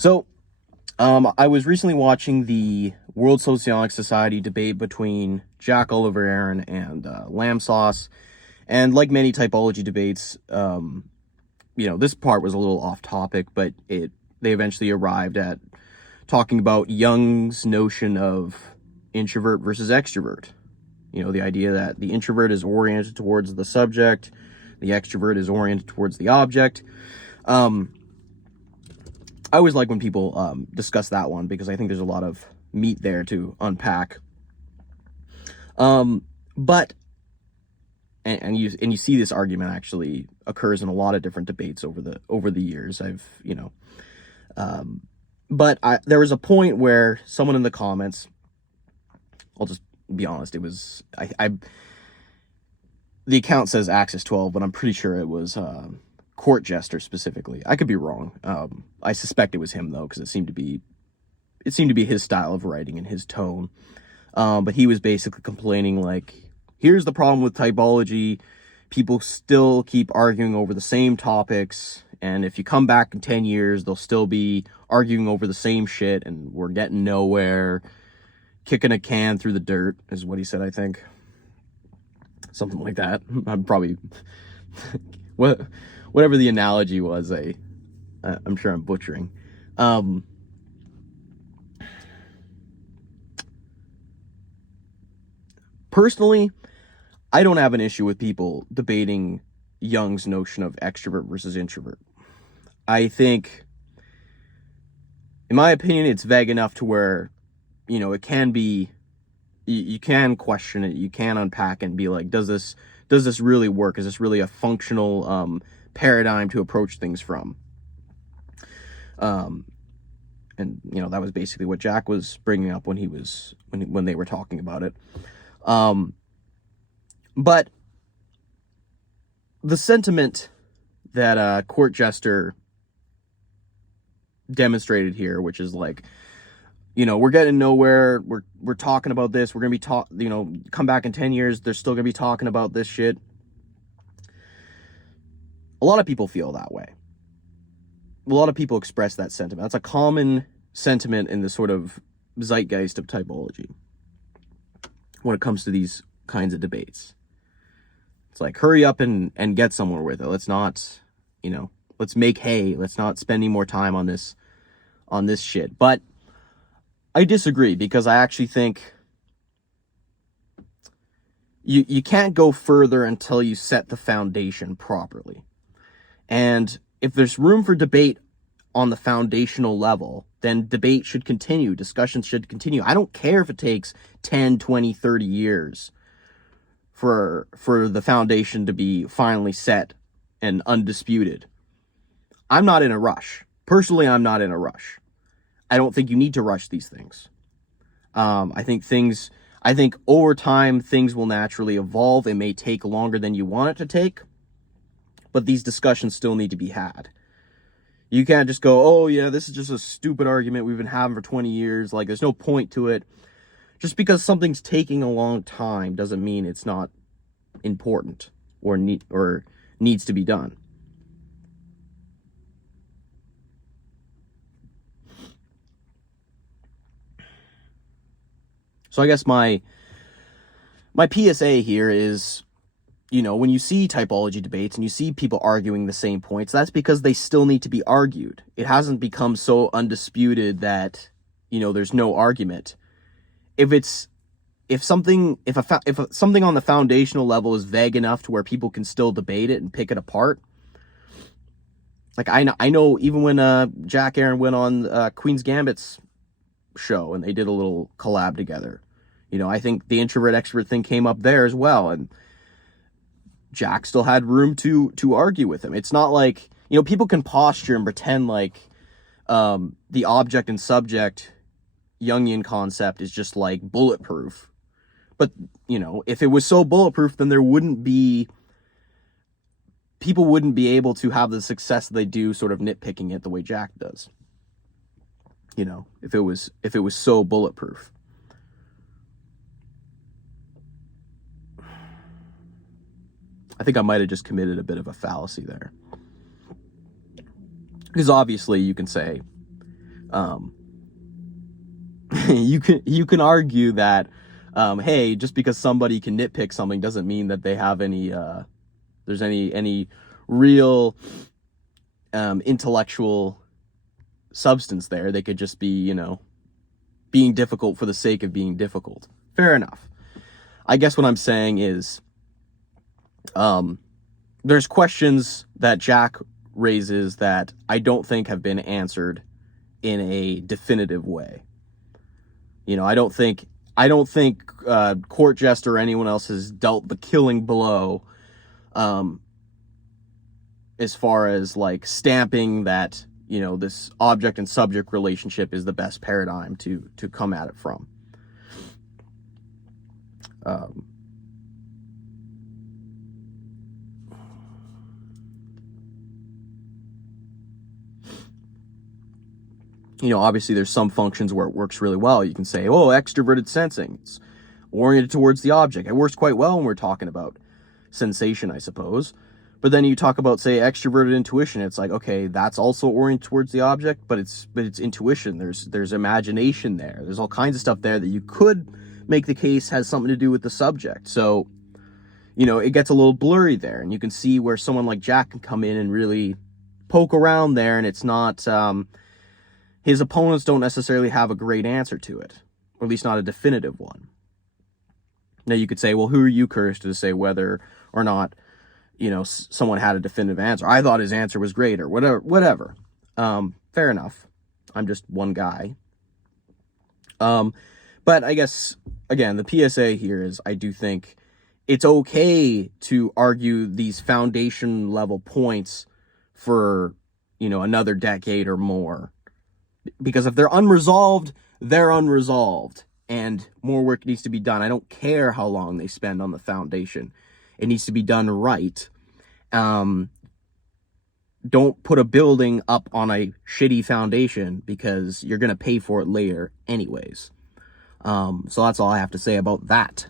So, I was recently watching the World Sociological Society debate between Jack Oliver Aaron and Lamb Sauce, and like many typology debates, this part was a little off topic, but they eventually arrived at talking about Jung's notion of introvert versus extrovert. The idea that the introvert is oriented towards the subject, the extrovert is oriented towards the object. I always like when people discuss that one because I think there's a lot of meat there to unpack. But you see this argument actually occurs in a lot of different debates over the years. There was a point where someone in the comments, I'll just be honest, it was the account says Axis 12, but I'm pretty sure it was Court Jester specifically. I could be wrong. I suspect it was him though, because it seemed to be his style of writing and his tone. But he was basically complaining like, here's the problem with typology. People still keep arguing over the same topics, and if you come back in 10 years, they'll still be arguing over the same shit, and we're getting nowhere. Kicking a can through the dirt is what he said, I think. Something like that. I'm probably... whatever the analogy was, I'm sure I'm butchering. Personally, I don't have an issue with people debating Jung's notion of extrovert versus introvert. I think, in my opinion, it's vague enough to where, it can be, you can question it, you can unpack it and be like, does this really work? Is this really a functional paradigm to approach things from? And that was basically what Jack was bringing up when they were talking about it. But the sentiment that Court Jester demonstrated here, which is like, we're getting nowhere, we're talking about this, we're gonna be come back in 10 years, they're still gonna be talking about this shit. A lot of people feel that way. A lot of people express that sentiment. That's a common sentiment in the sort of zeitgeist of typology when it comes to these kinds of debates. It's like, hurry up and get somewhere with it. Let's not, let's make hay. Let's not spend any more time on this shit. But I disagree, because I actually think you can't go further until you set the foundation properly. And if there's room for debate on the foundational level, then debate should continue, discussions should continue. I don't care if it takes 10, 20, 30 years for the foundation to be finally set and undisputed. I'm not in a rush. Personally, I'm not in a rush. I don't think you need to rush these things. I think over time, things will naturally evolve. It may take longer than you want it to take, but these discussions still need to be had. You can't just go, oh yeah, this is just a stupid argument we've been having for 20 years. Like, there's no point to it. Just because something's taking a long time doesn't mean it's not important or needs to be done. So I guess my PSA here is, when you see typology debates and you see people arguing the same points, that's because they still need to be argued. It hasn't become so undisputed that, there's no argument. If something on the foundational level is vague enough to where people can still debate it and pick it apart, like I know even when Jack Aaron went on Queen's Gambit's show and they did a little collab together, I think the introvert extrovert thing came up there as well, and Jack still had room to argue with him. It's not like, people can posture and pretend like the object and subject Jungian concept is just like bulletproof. But, if it was so bulletproof, then people wouldn't be able to have the success they do sort of nitpicking it the way Jack does. If it was so bulletproof. I think I might have just committed a bit of a fallacy there. Because obviously you can say, Um, you can argue that, hey, just because somebody can nitpick something doesn't mean that they have any there's any real intellectual substance there. They could just be, being difficult for the sake of being difficult. Fair enough. I guess what I'm saying is, there's questions that Jack raises that I don't think have been answered in a definitive way. I don't think Court Jester or anyone else has dealt the killing blow, as far as like stamping that, this object and subject relationship is the best paradigm to come at it from. Obviously there's some functions where it works really well. You can say, oh, extroverted sensing, it's oriented towards the object. It works quite well when we're talking about sensation, I suppose. But then you talk about, say, extroverted intuition. It's like, okay, that's also oriented towards the object, but it's intuition. There's imagination there. There's all kinds of stuff there that you could make the case has something to do with the subject. So, it gets a little blurry there, and you can see where someone like Jack can come in and really poke around there, and it's not, his opponents don't necessarily have a great answer to it, or at least not a definitive one. Now you could say, well, who are you, cursed, to say whether or not, someone had a definitive answer? I thought his answer was great, or whatever. Fair enough. I'm just one guy. But I guess, again, the PSA here is, I do think it's okay to argue these foundation level points for, another decade or more. Because if they're unresolved, they're unresolved. And more work needs to be done. I don't care how long they spend on the foundation. It needs to be done right. Don't put a building up on a shitty foundation, because you're going to pay for it later anyways. So that's all I have to say about that.